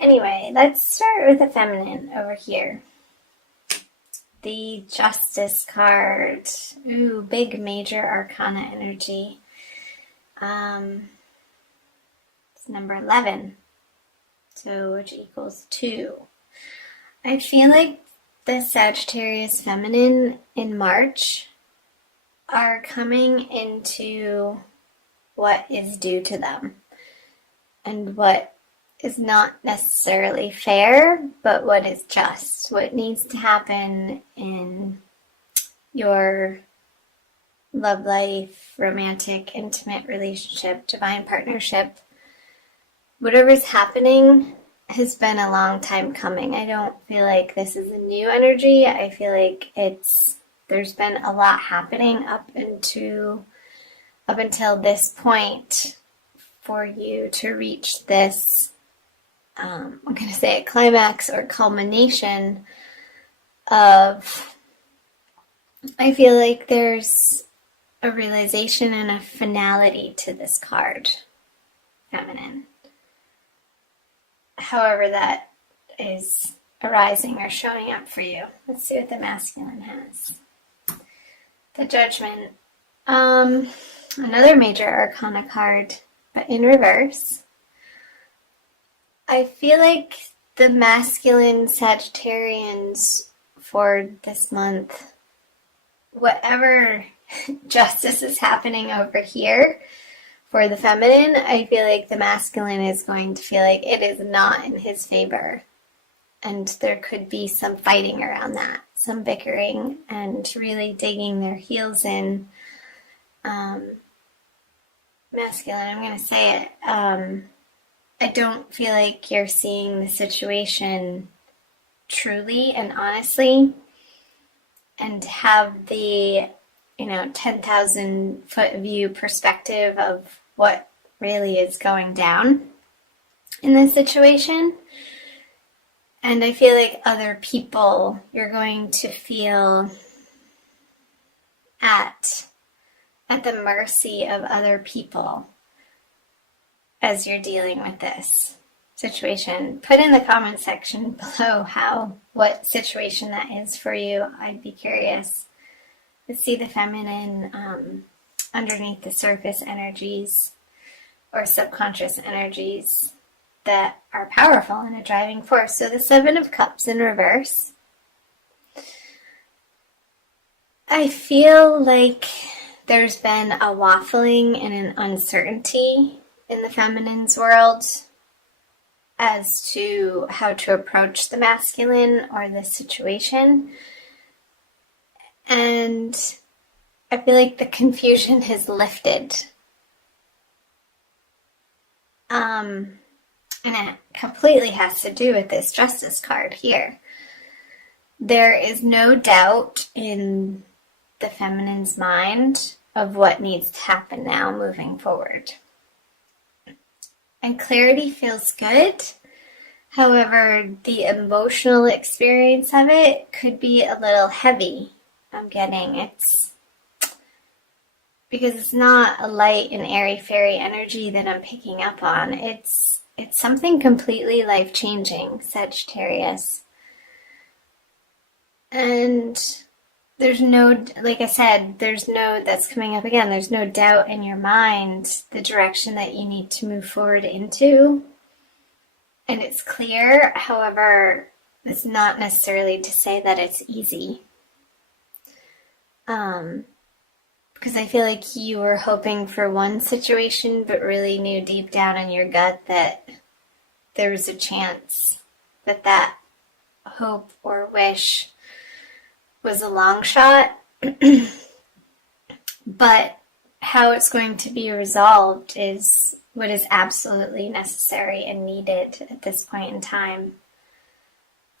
Anyway, let's start with the feminine over here. The Justice card. Ooh, big major arcana energy. It's number 11. So, which equals 2. I feel like the Sagittarius feminine in March are coming into what is due to them and what is not necessarily fair, but what is just, what needs to happen in your love life, romantic, intimate relationship, divine partnership. Whatever's happening has been a long time coming. I don't feel like this is a new energy. I feel like there's been a lot happening up until this point for you to reach this, I'm going to say a climax or culmination of, I feel like there's a realization and a finality to this card, feminine. However that is arising or showing up for you. Let's see what the masculine has. The Judgment. Another major arcana card, but in reverse. I feel like the masculine Sagittarians for this month, whatever justice is happening over here for the feminine, I feel like the masculine is going to feel like it is not in his favor. And there could be some fighting around that, some bickering, and really digging their heels in. Masculine, I'm going to say it. I don't feel like you're seeing the situation truly and honestly and have the, 10,000 foot view perspective of what really is going down in this situation. And I feel like other people, you're going to feel at the mercy of other people as you're dealing with this situation. Put in the comment section below what situation that is for you. I'd be curious to see the feminine underneath the surface energies or subconscious energies that are powerful and a driving force. So the Seven of Cups in reverse. I feel like there's been a waffling and an uncertainty in the feminine's world as to how to approach the masculine or the situation. And I feel like the confusion has lifted. And it completely has to do with this Justice card here. There is no doubt in the feminine's mind of what needs to happen now moving forward. And clarity feels good. However, the emotional experience of it could be a little heavy. I'm getting it's because it's not a light and airy-fairy energy that I'm picking up on. It's something completely life-changing, Sagittarius. And there's no, like I said, that's coming up again, there's no doubt in your mind the direction that you need to move forward into. And it's clear, however, it's not necessarily to say that it's easy. Because I feel like you were hoping for one situation, but really knew deep down in your gut that there was a chance that hope or wish was a long shot. But how it's going to be resolved is what is absolutely necessary and needed at this point in time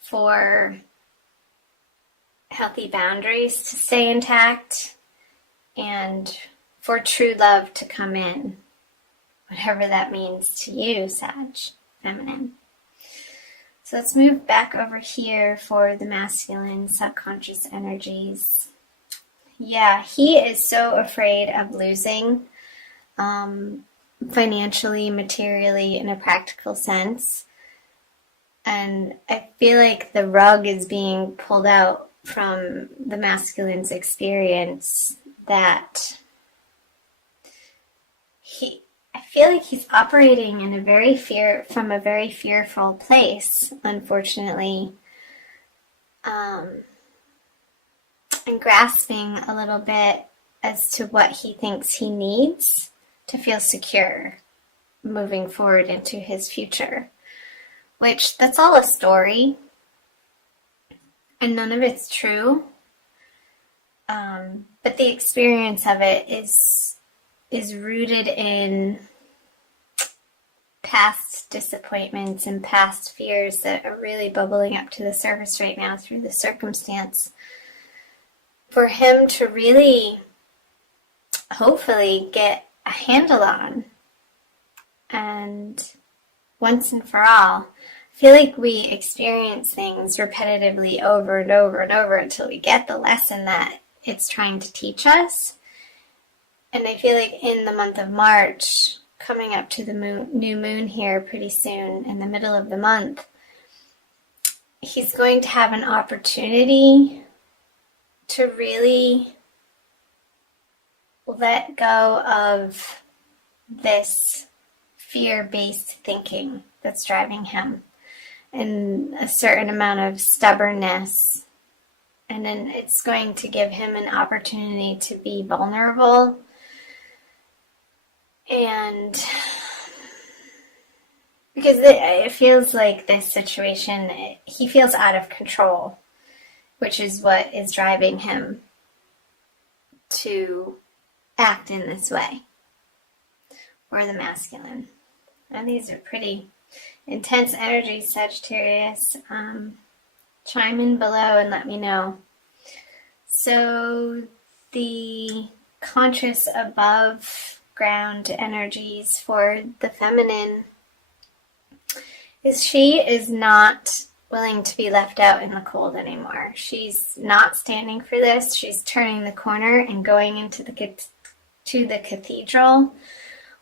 for healthy boundaries to stay intact and for true love to come in, whatever that means to you, Sag, feminine. So let's move back over here for the masculine subconscious energies. Yeah, he is so afraid of losing financially, materially, in a practical sense. And I feel like the rug is being pulled out from the masculine's experience, that I feel like he's operating in from a very fearful place, unfortunately, and grasping a little bit as to what he thinks he needs to feel secure moving forward into his future. Which, that's all a story, and none of it's true. But the experience of it is rooted in past disappointments and past fears that are really bubbling up to the surface right now through the circumstance. For him to really, hopefully, get a handle on, and once and for all, I feel like we experience things repetitively over and over and over until we get the lesson that it's trying to teach us. And I feel like in the month of March, coming up to the new moon here pretty soon, in the middle of the month, he's going to have an opportunity to really let go of this fear-based thinking that's driving him, and a certain amount of stubbornness. And then it's going to give him an opportunity to be vulnerable, and because it feels like this situation, he feels out of control, which is what is driving him to act in this way, or the masculine. And these are pretty intense energies, Sagittarius. Chime in below and let me know. So the conscious above ground energies for the feminine is she is not willing to be left out in the cold anymore. She's not standing for this. She's turning the corner and going into the cathedral,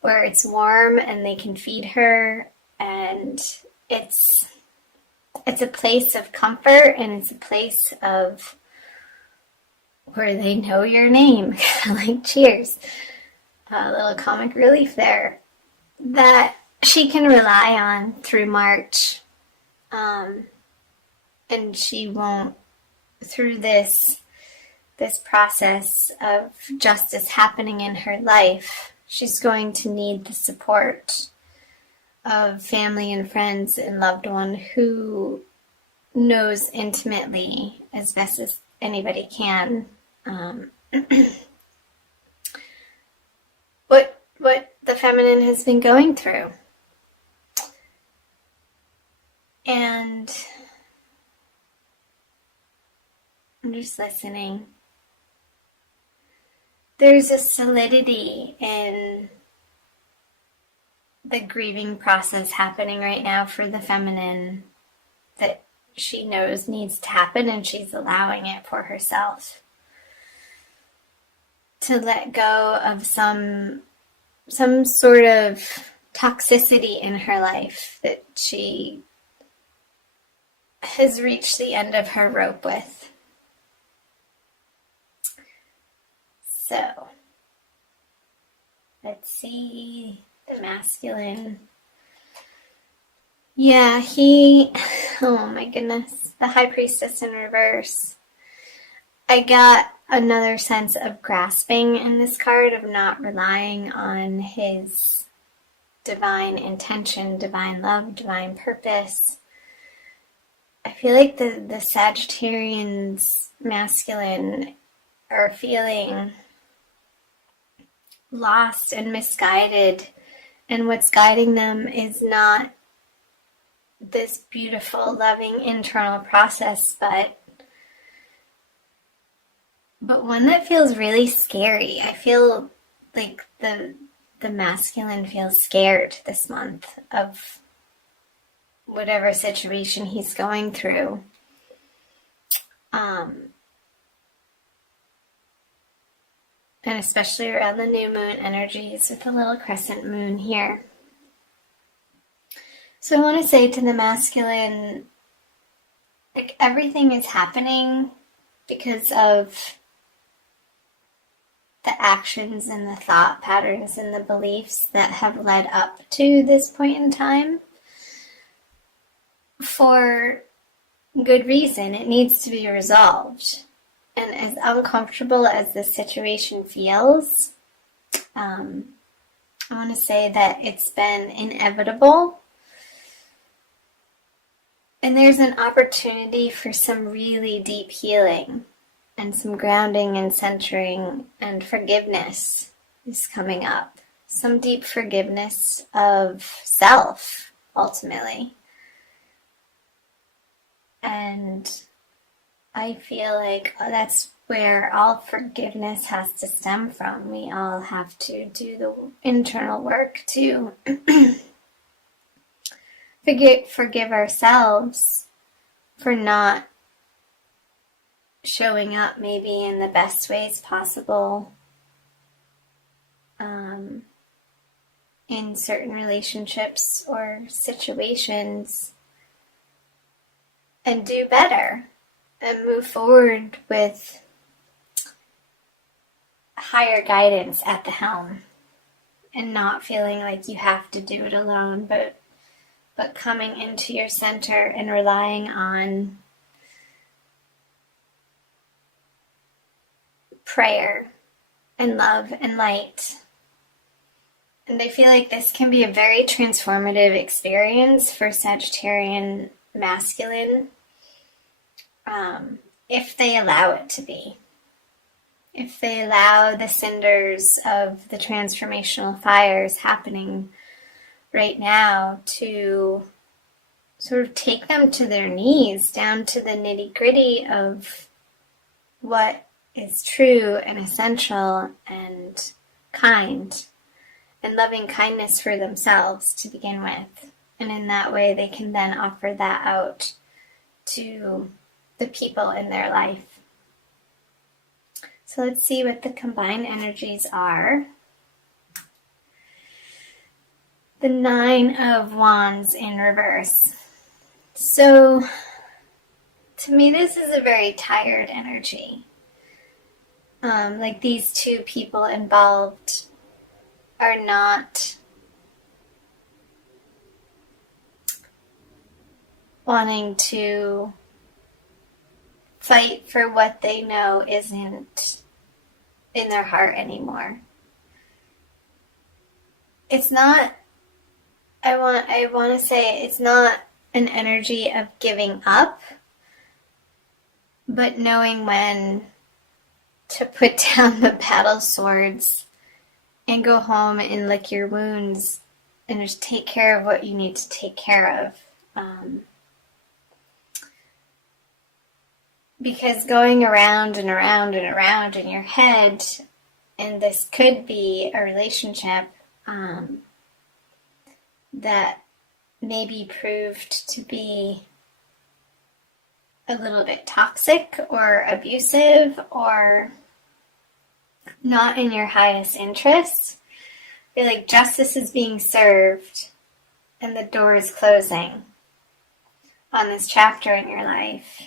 where it's warm and they can feed her, and it's a place of comfort, and it's a place of where they know your name, like Cheers, a little comic relief there, that she can rely on through March, and she won't, through this process of justice happening in her life, she's going to need the support of family and friends and loved one who knows intimately, as best as anybody can, what the feminine has been going through. And I'm just listening. There's a solidity in the grieving process happening right now for the feminine that she knows needs to happen, and she's allowing it for herself to let go of some sort of toxicity in her life that she has reached the end of her rope with. So, let's see the masculine. Yeah, oh my goodness, the High Priestess in reverse. I got another sense of grasping in this card, of not relying on his divine intention, divine love, divine purpose. I feel like the Sagittarians masculine are feeling lost and misguided, and what's guiding them is not this beautiful, loving internal process, but one that feels really scary. I feel like the masculine feels scared this month of whatever situation he's going through. And especially around the new moon energies with the little crescent moon here. So I want to say to the masculine, like, everything is happening because of the actions and the thought patterns and the beliefs that have led up to this point in time for good reason. It needs to be resolved. And as uncomfortable as this situation feels, I want to say that it's been inevitable. And there's an opportunity for some really deep healing and some grounding and centering and forgiveness is coming up. Some deep forgiveness of self, ultimately. And I feel like that's where all forgiveness has to stem from. We all have to do the internal work to forgive ourselves for not showing up maybe in the best ways possible in certain relationships or situations, and do better and move forward with higher guidance at the helm, and not feeling like you have to do it alone, but coming into your center and relying on prayer and love and light. And I feel like this can be a very transformative experience for Sagittarian masculine, if they allow it to be. If they allow the cinders of the transformational fires happening right now to sort of take them to their knees, down to the nitty-gritty of what is true and essential and kind, and loving kindness for themselves to begin with. And in that way, they can then offer that out to the people in their life. So let's see what the combined energies are. The 9 of Wands in reverse. So, to me, this is a very tired energy. Like, these two people involved are not wanting to fight for what they know isn't in their heart anymore. It's not, I want to say it's not an energy of giving up, but knowing when to put down the battle swords and go home and lick your wounds and just take care of what you need to take care of. Because going around and around and around in your head, and this could be a relationship that maybe proved to be a little bit toxic or abusive or not in your highest interests. I feel like justice is being served and the door is closing on this chapter in your life.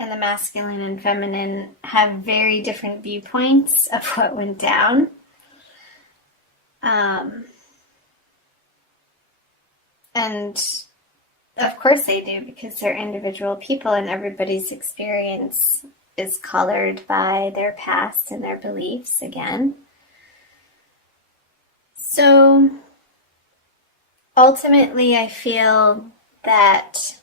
And the masculine and feminine have very different viewpoints of what went down. And of course they do, because they're individual people and everybody's experience is colored by their past and their beliefs again. So ultimately I feel that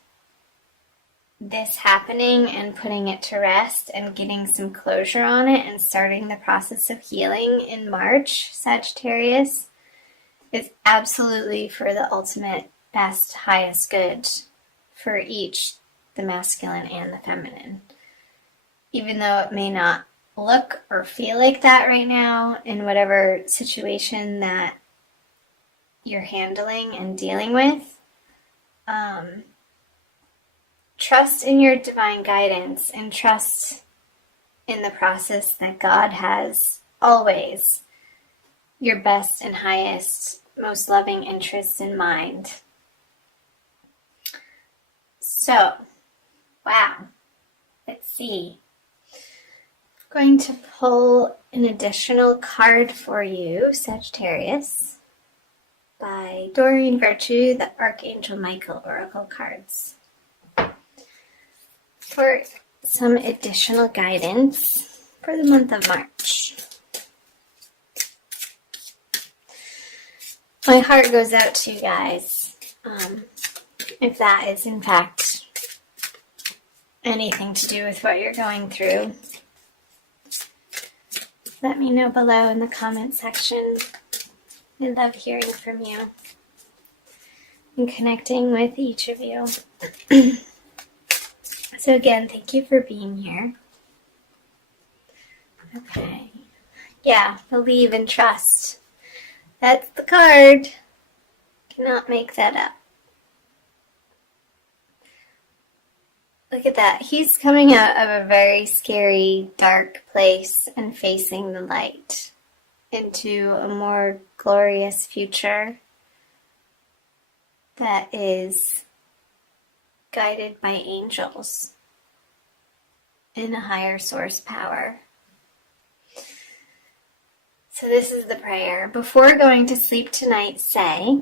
this happening and putting it to rest and getting some closure on it and starting the process of healing in March, Sagittarius, is absolutely for the ultimate best, highest good for each, the masculine and the feminine. Even though it may not look or feel like that right now in whatever situation that you're handling and dealing with, trust in your divine guidance and trust in the process that God has always your best and highest, most loving interests in mind. So, wow. Let's see. I'm going to pull an additional card for you, Sagittarius, by Doreen Virtue, the Archangel Michael Oracle cards, for some additional guidance for the month of March. My heart goes out to you guys, if that is in fact anything to do with what you're going through. Let me know below in the comment section. I love hearing from you and connecting with each of you. So again, thank you for being here. Okay. Yeah, believe and trust. That's the card. Cannot make that up. Look at that. He's coming out of a very scary, dark place and facing the light into a more glorious future that is guided by angels in a higher source power. So this is the prayer. Before going to sleep tonight, say,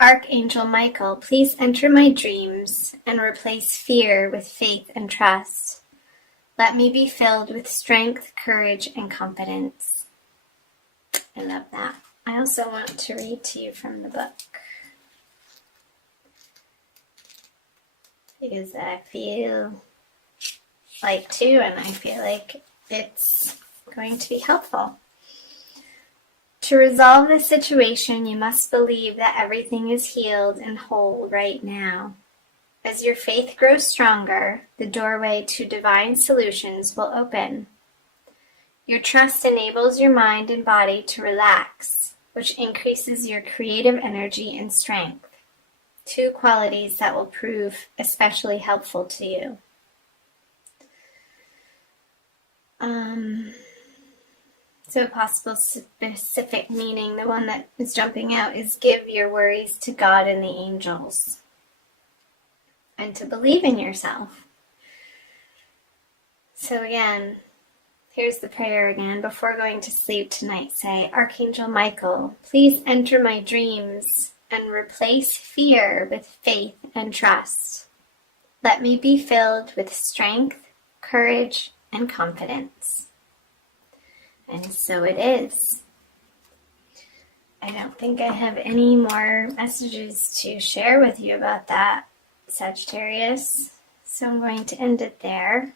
Archangel Michael, please enter my dreams and replace fear with faith and trust. Let me be filled with strength, courage, and confidence. I love that. I also want to read to you from the book, because I feel like too, and I feel like it's going to be helpful. To resolve this situation, you must believe that everything is healed and whole right now. As your faith grows stronger, the doorway to divine solutions will open. Your trust enables your mind and body to relax, which increases your creative energy and strength, two qualities that will prove especially helpful to you. So a possible specific meaning, the one that is jumping out, is give your worries to God and the angels. And to believe in yourself. So again, here's the prayer again. Before going to sleep tonight, say, Archangel Michael, please enter my dreams and replace fear with faith and trust. Let me be filled with strength, courage, and confidence. And so it is. I don't think I have any more messages to share with you about that, Sagittarius. So I'm going to end it there.